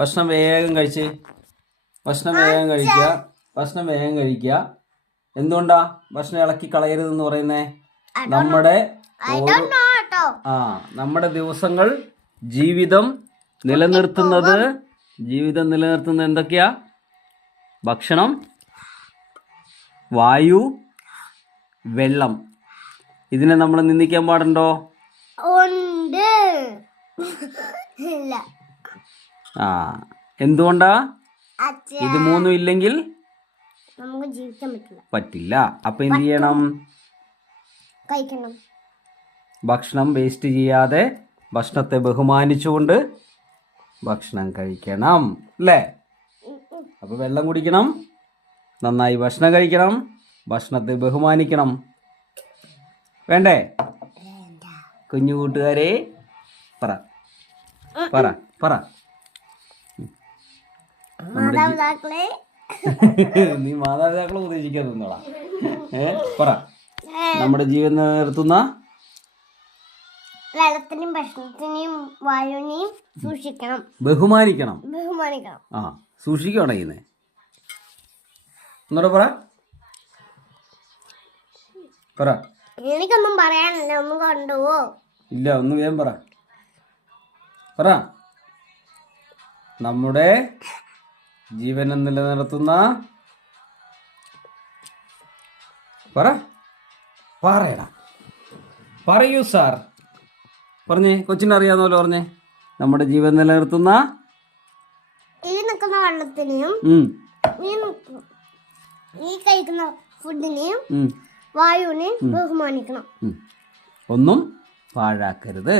ഭക്ഷണം വേഗം കഴിച്ച്. ഭക്ഷണം വേഗം കഴിക്കുക. ഭക്ഷണം വേഗം കഴിക്കുക. എന്തുകൊണ്ടാ ഭക്ഷണം ഇളക്കി കളയരുതെന്ന് പറയുന്നേ? നമ്മുടെ നമ്മുടെ ദിവസങ്ങൾ ജീവിതം നിലനിർത്തുന്നത് എന്തൊക്കെയാ? ഭക്ഷണം, വായു, വെള്ളം. ഇതിനെ നമ്മൾ നിന്ദിക്കാൻ പാടുണ്ടോ? എന്തുകൊണ്ടാ? ഇത് മൂന്നും ഇല്ലെങ്കിൽ നമുക്ക് ജീവിക്കാൻ പറ്റില്ല. അപ്പൊ എന്ത് ചെയ്യണം? കഴിക്കണം. ഭക്ഷണം വേസ്റ്റ് ചെയ്യാതെ ഭക്ഷണത്തെ ബഹുമാനിച്ചുകൊണ്ട് ഭക്ഷണം കഴിക്കണം അല്ലേ? അപ്പൊ വെള്ളം കുടിക്കണം, നന്നായി ഭക്ഷണം കഴിക്കണം, ഭക്ഷണത്തെ ബഹുമാനിക്കണം. വേണ്ടേ? കുഞ്ഞു കൂട്ടുകാരെ പറ പറ പറ. നീ മാതാപിതാക്കളെ ഉപദേശിക്കാതിരുന്നോളാ. പറ. നമ്മുടെ ജീവൻ നിലനിർത്തുന്ന വെള്ളത്തിനെയും ഭക്ഷണത്തിനെയും വായുവിനെയും സൂക്ഷിക്കണം, ബഹുമാനിക്കണം. സൂക്ഷിക്കണം ചെയ്യുന്നേ. ഒന്നൂടെ പറ. എനിക്കൊന്നും പറയാനില്ല, ഒന്ന് കൊണ്ടുപോ. ഇല്ല, ഒന്ന് വേഗം പറ. നമ്മുടെ ജീവനെ നിലനിർത്തുന്ന പറയടാ. പറയൂ സാർ. പറഞ്ഞേ, കൊച്ചിനറിയാവുന്നല്ലോ പറഞ്ഞേ. നമ്മുടെ ജീവൻ നിലനിർത്തുന്ന ഈ നിൽക്കുന്ന വെള്ളത്തിനെയും ഈ കഴിക്കുന്ന ഫുഡിനെയും വായുവിനെയും ബഹുമാനിക്കണം. ഒന്നും പാഴാക്കരുത്.